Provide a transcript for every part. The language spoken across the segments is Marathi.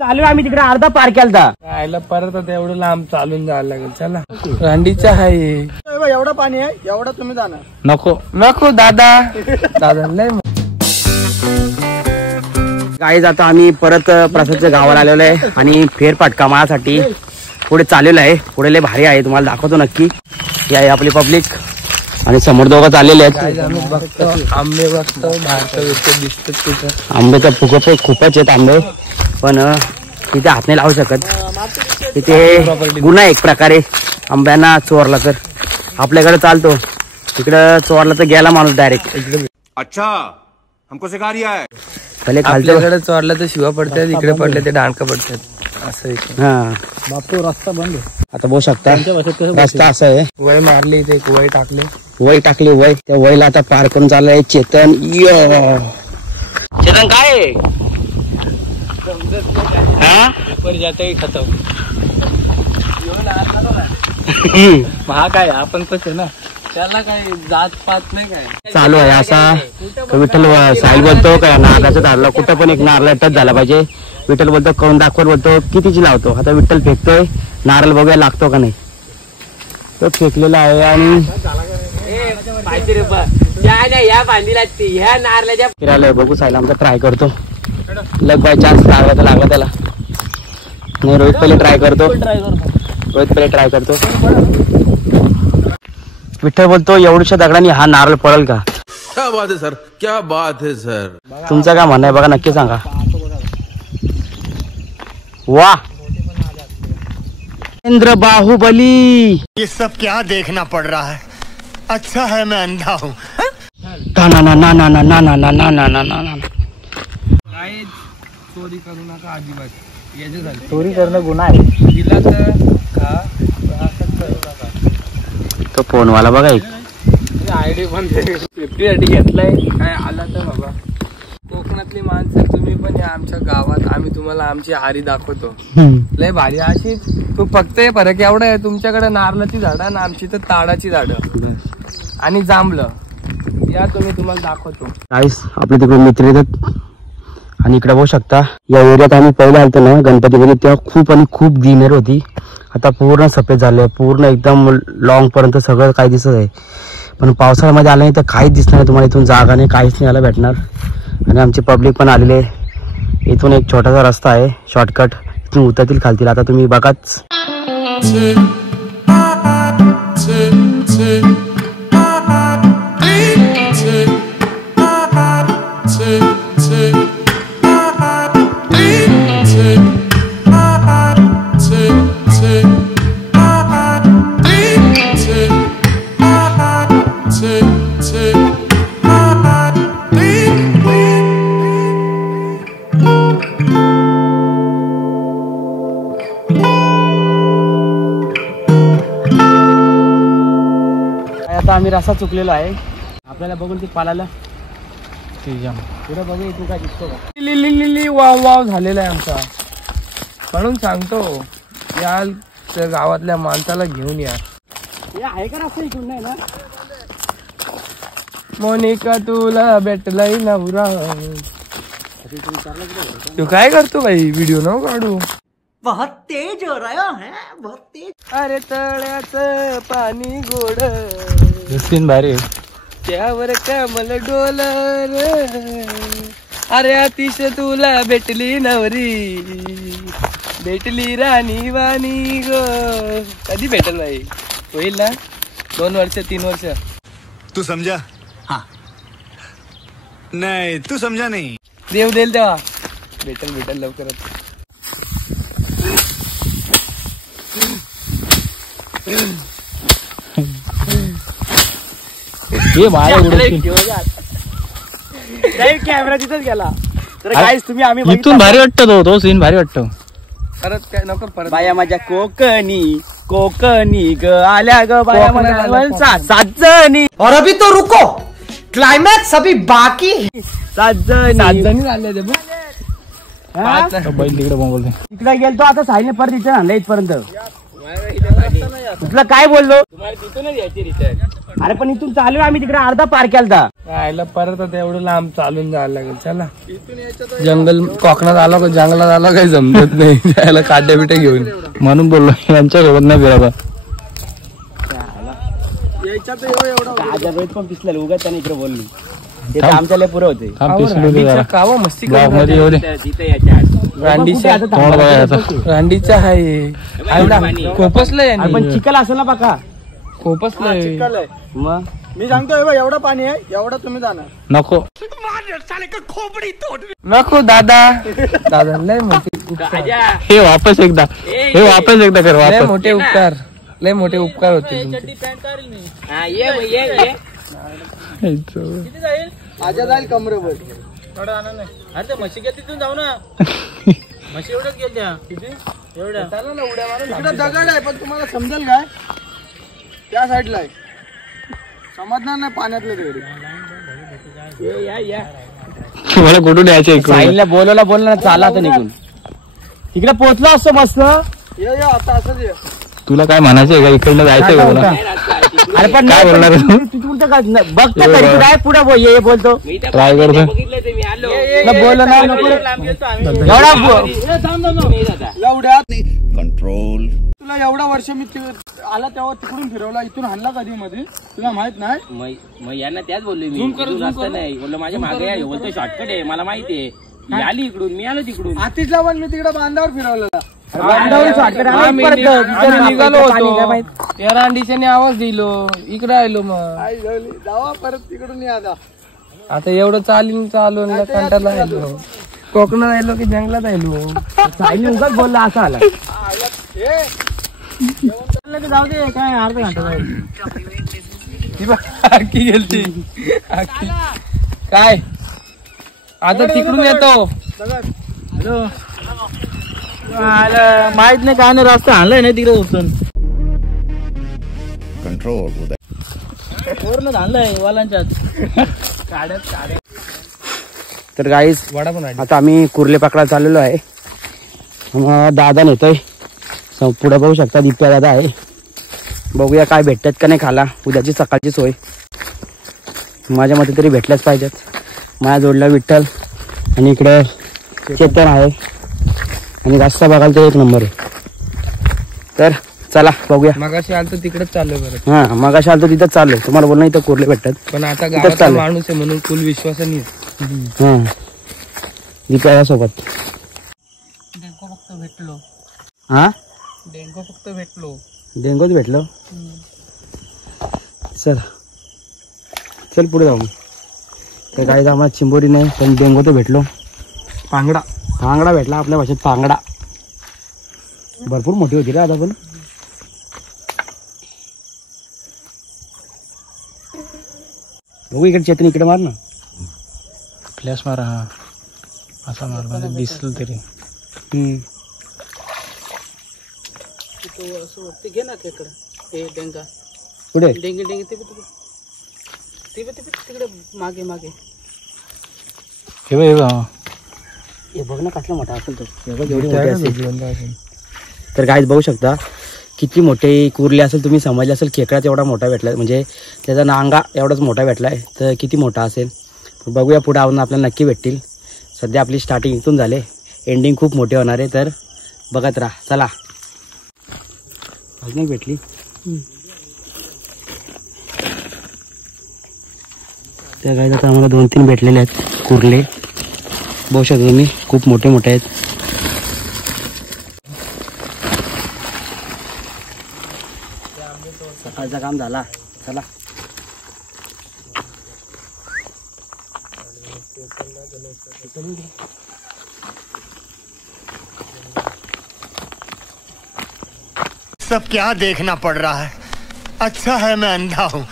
चालू आम्ही तिकडे अर्धा पार केलता. आयला परत आता एवढं लांब चालून जायला लागेल. चला रांडीचा आहे. एवढं पाणी आहे एवढं तुम्ही जाणार. नको नको दादा दादा नाही. गाईज आता आम्ही परत प्रसादच्या गावाला आलेलो आहे आणि फेरफटका मारासाठी पुढे चाललेलो आहे. पुढे लय भारी आहे, तुम्हाला दाखवतो नक्की. ही आहे आपली पब्लिक आणि समोर दोघं चाललेले आहेत. आम्ही बघतो आंबे बघतो बाहेरचं दिसतात तिथं. आंबे तर खूपच आहेत आंबे, पण तिथे हात नाही लावू शकत. तिथे गुन्हा एक प्रकारे आंब्यांना चोरला तर. आपल्याकडे चालतो, तिकडं चोरला तर गेला माणूस डायरेक्ट. अच्छा हमको सिखा रिया है. पहिले खालच्याकडे चोरला तर शिवा पडतात, इकडे पडले ते डाणका पडतात. असं हा बापू रस्ता बंद. आता बघू शकता रस्ता असा आहे. वय मारली इथे एक वय टाकले. वय टाकली वय, त्या वयला आता पार करून चाललाय चेतन. चेतन काय खतम हा काय आपण कसं आहे ना, त्याला काय जात पात नाही काय चालू आहे. असा विठ्ठल साहिल बोलतो काय नारळाचं झाडला कुठं पण एक नारळ टच झाला पाहिजे. विठ्ठल बोलतो करून दाखवत, बोलतो कितीची लावतो. आता विठ्ठल फेकतोय, नारळ बघायला लागतो का नाही. तो फेकलेला आहे आणि फिरायला बघू सायला आमचा ट्राय करतो. लग बाय चान्स लागला तर लागला त्याला. नाही रोहित पहिले ट्राय करतो. विठ्ठल बोलतो एवढ्याशा दगडांनी हा नारळ पडेल का. क्या बात है सर, क्या बात है सर. तुमचं काय म्हणणं आहे बघा, नक्की सांगा. वाह इंद्र बाहुबली. ये सब क्या देखना पड़ रहा है. अच्छा है मैं अंधा हूँ. ना ना ना ना ना ना ना ना ना ना ना ना ना. चोरी करू नका अजिबात. चोरी करणं गुन्हा आहे. दिला तर खा, असं करू नका. तो फोनवाला बघा एक आयडी पण 50साठी घेतलाय. काय आला तर बाबा. कोकणातली माणसं तुम्ही पण या आमच्या गावात, आम्ही तुम्हाला आमची हारी दाखवतो. लय भारी अशी. तू फक्त फरक एवढा आहे, तुमच्याकडे नारळाची झाडं आणि आमची तर ताडाची झाडं आणि जांभलं. या तुम्हाला दाखवतो. गाईस आपले तिकडे मित्र येतात आणि इकडे बघू शकता या एरियात आम्ही पहिले आलतो ना गणपतीमध्ये, तेव्हा खूप आणि खूप ग्रीनरी होती. आता पूर्ण सफेद झाले, पूर्ण एकदम लॉंग पर्यंत सगळं काही दिसत आहे. पण पावसाळ्यामध्ये आलं नाही तर काहीच दिसणार नाही तुम्हाला. इथून जागा नाही, काहीच नाही यायला भेटणार. आणि आमची पब्लिक पण आलेले. इथून एक छोटासा रस्ता आहे शॉर्टकट, इथून उतरतील खालतील. आता तुम्ही बघाच. आता आम्ही रस्ता चुकलेलो आहे. आपल्याला बघून ते पालाला पुढे बघू तू काय दिसतो का. लिली वाव वाव झालेला आहे आमचा. म्हणून सांगतो या गावातल्या माणसाला घेऊन या. आहे का रस्ता इकडून नाही ना. मोनिका तुला भेटलाय नवरा. तू काय करतो भाई, व्हिडिओ नको काढू. बहुत तेज हो रहा है, बहुत तेज. अरे तळ्याचं पाणी गोड सीन भारी. त्यावर कमल डोलर. अरे अतिश तुला भेटली नवरी, भेटली राणी वाणी गो. कधी भेटल भाई, होईल ना 2 वर्ष 3 वर्ष. तू समझा. हाँ नहीं तू समझा नहीं. देव देईल तेव्हा भेटल लवकरच. हे माझ्या कॅमेरा तिथंच गेला. तर काय तुम्ही आम्ही इथून भारी वाटतो. तो सीन भारी वाटतो. परत काय नको. परत बाया माझ्या कोकणी ग आल्या ग बाया माझ्या 7 जणी. और अभी तो रुको, क्लाइमैक्स अभी बाकी. 7 जणी आले ते बघ. बैल तिकडे बोलतो. तिकडे गेलतो आता साईने परत इथे आणलं इथपर्यंत. तुला काय बोललो. तुम्हाला तिथूनच यायची रिटर्न. अरे पण इथून चालू आम्ही तिकडे अर्धा पार केलता. राहायला परत आता एवढं लांब चालून जायला लागेल. चला जंगल कोकणात आलो का जंगलात आलो काही जमत नाही जायला काड्या बिट्या घेऊन. म्हणून बोललो यांच्यासोबत नाही फिरायला. पण पिसलेलं उगाच त्याने इकडे बोलली ते तर आमच्या लय पुरं होते. कावा मस्ती रांडीचा आहे खोपसलंय पण चिखल असेल ना बघा. खोपसलंय मग मी सांगतो एवढं पाणी आहे एवढं तुम्ही जाणार नको नको दादा दादा लय मोठे हे वापस एकदा कर लय वापस. मोठे उपकार लय मोठे उपकार होते माझ्या जाईल कमरेवर अरे म्हशी गेली तिथून जाऊ ना म्हशी एवढ्याच गेल्या किती एवढ्या चालू ना उड्या मारून दगड आहे पण तुम्हाला समजेल काय त्या साईडला आहे समजणार नाही पाण्यातलं तिकडे तुम्हाला कुठून यायचं साईला बोलवला चाला आता निघून तिकडे पोहोचलो असतो मस्त. आता असंच ये तुला काय म्हणायचंय का इकडनं जायचंय का तुला? अरे पण काय बोलणार बघतो काय पुढे ये बोलतो ट्राय करतो बोल ना एवढ्यात कंट्रोल. तुला एवढा वर्ष मी आला तेव्हा तिकडून फिरवला इथून हाणला कधी मध्ये तुला माहित नाही. मग यांना त्याच बोलले मी रस्ता नाही बोललो माझ्या मागे आहे बोलतो शॉर्टकट आहे मला माहिती आहे. मी आली इकडून मी आलो तिकडून आतीच लावून मी तिकडे बांधावर फिरवलेला निघालो होतो त्या रांडीच्याने आवाज दिलो इकडे आलो मग जावा परत तिकडून या आता एवढं चालून कंटाळा आलो कोकणात आलो की जंगलात आलो साईने उगाच बोलला असा आला. जाऊ दे काय अर्धा घंटा आखी गेलती काय आता तिकडून येतो माहित नाही काय नाही रस्ता आणलाय नाही तिकडे उचलून कंट्रोल. पूर्ण आणलाय वालांच्यात काड्यात तर गाईस आता आम्ही कुर्ले पकडायला चाललेलो आहे. दादा नेतोय पुढे बघू शकता दिप्या दादा आहे. बघूया काय भेटतात का नाही खाला. उद्याची सकाळची सोय माझ्या मते तरी भेटल्याच पाहिजेत. माझ्या जोडला विठ्ठल आणि इकडे चेतन आहे आणि रस्ता बघायला तर एक नंबर आहे. तर चला बघूया. मगाशी आलं तिकडेच चाललोय बरं. हा मगाशी आलं तिथंच चाललोय. तुम्हाला बोलणं इथं कुर्ले भेटतात पण आता गावाचा माणूस आहे म्हणून फुल विश्वासाने हा दिप्या सोबत डेंगो फक्त भेटलो. हा डेंगो फक्त भेटलो. डेंगूच भेटलो. चल पुढे जाऊ. तर काही आम्हाला चिंबोरी नाही पण डेंगू तर भेटलो. पांगडा भेटला आपल्या भाषेत पांगडा. भरपूर मोठी होती रे आता पण. बघू इकडे चेतन इकडे मार ना. फ्लॅश मारा हा असा मार मला दिसलं तरी घे ना तिकडे डेंगा पुढे डेंगे तिकडे मागे हे बघ ना कसला मोठा असेल तो. एवढी मोठी असेल. तर काहीच बघू शकता किती मोठे कुर्ले असेल. तुम्ही समजले असेल खेकड्यात एवढा मोठा भेटला म्हणजे त्याचा नांगा एवढाच मोठा भेटलाय. तर किती मोठा असेल बघूया. पुढे आपण आपल्याला नक्की भेटतील. सध्या आपली स्टार्टिंग इथून झाले. एंडिंग खूप मोठी होणार आहे. तर बघत राहा. चला अजून भेटली. त्या गायला तर आम्हाला 2-3 भेटलेले आहेत कुर्ले. बघू शकतो तुम्ही खूप मोठे आहेत. सकाळचा काम झाला. चला सब क्या देखना पड़ रहा है. अच्छा है मैं अंधा हूँ.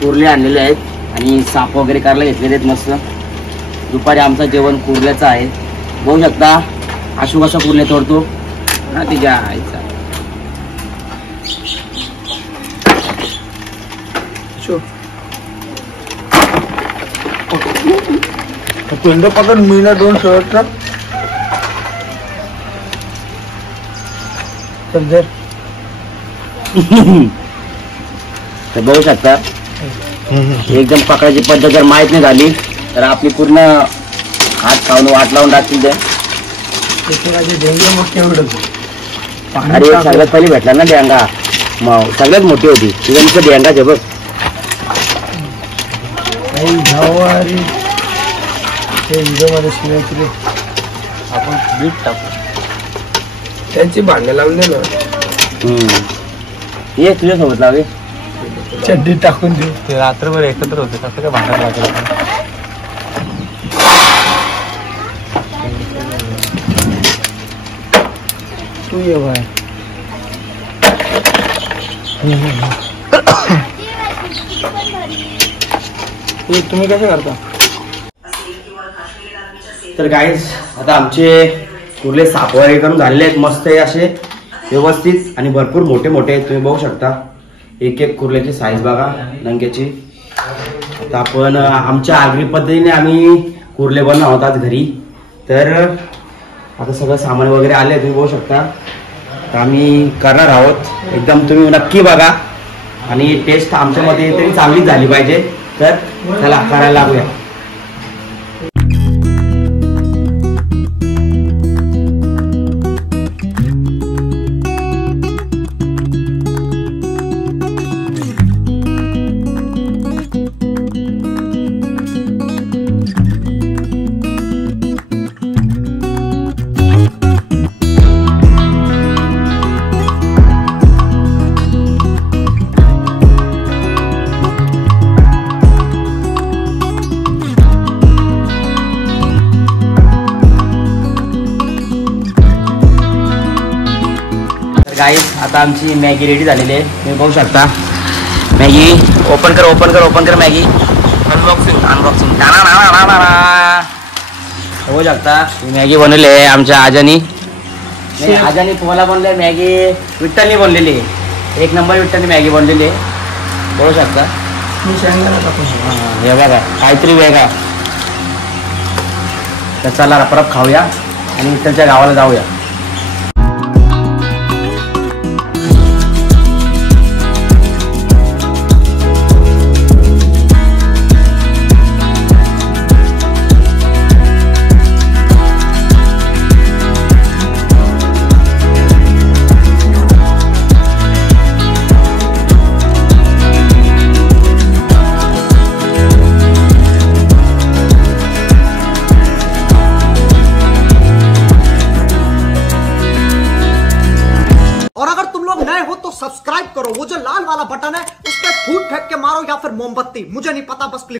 कुर्ले आणलेले आहेत आणि साप वगैरे करायला घेतलेले आहेत. मस्त दुपारी आमचं जेवण कुर्ल्याचं आहे. बघू शकता आशू कसा कुर्ले तोडतो हा तिच्या आईचा. पेंड पकड मीना 2 शर्ट तर बघू शकता एकदम पकडायची पद्धत जर माहित नाही झाली तर आपली पूर्ण हात खाऊन वाट लावून टाकतील ते. अरे सगळ्यात पहिली भेटला ना डेंगा, मग सगळ्यात मोठी होती तिथं डेंगाच आहे बघ. आपण बीट टाकू त्यांची भांडणं लावून दे ना. ये तुझ्यासोबत लावे चड्डी टाकून देऊ. ते रात्रभर एकत्र होते कसं काय भांडण लागलं. तू ये बाय. तुम्ही कसं करता. तर गाईज आता आमचे कुर्ले साफवारी करून झालेले आहेत मस्त आहे असे व्यवस्थित आणि भरपूर मोठे मोठे आहेत. तुम्ही बघू शकता एक एक कुर्ल्याची साईज बघा नंग्याची. आता आपण आमच्या आगरी पद्धतीने आम्ही कुर्ले बनवत आहोत आज घरी. तर आता सगळं सामान वगैरे आले तुम्ही बघू शकता. तर आम्ही करणार आहोत एकदम तुम्ही नक्की बघा आणि टेस्ट आमच्या मध्ये तरी चांगलीच झाली पाहिजे. तर चला करायला लागूया. गाईस आता आमची मॅगी रेडी झालेली आहे तुम्ही बघू शकता. मॅगी ओपन कर मॅगी अनबॉक्सिंग बघू शकता. मॅगी बनवली आहे आमच्या आजानी पोहाला बनले. मॅगी विठ्ठलनी बनलेली आहे. एक नंबर विठ्ठलनी मॅगी बनलेली आहे बघू शकता. हे बघा काहीतरी वेगळा. तर चला परत खाऊया आणि विठ्ठलच्या गावाला जाऊया. और अगर तुम लोग नए हो तो सब्सक्राइब करो, वो जो लाल वाला बटन है उस पर फूट फेंक के मारो या फिर मोमबत्ती, मुझे नहीं पता, बस क्लिक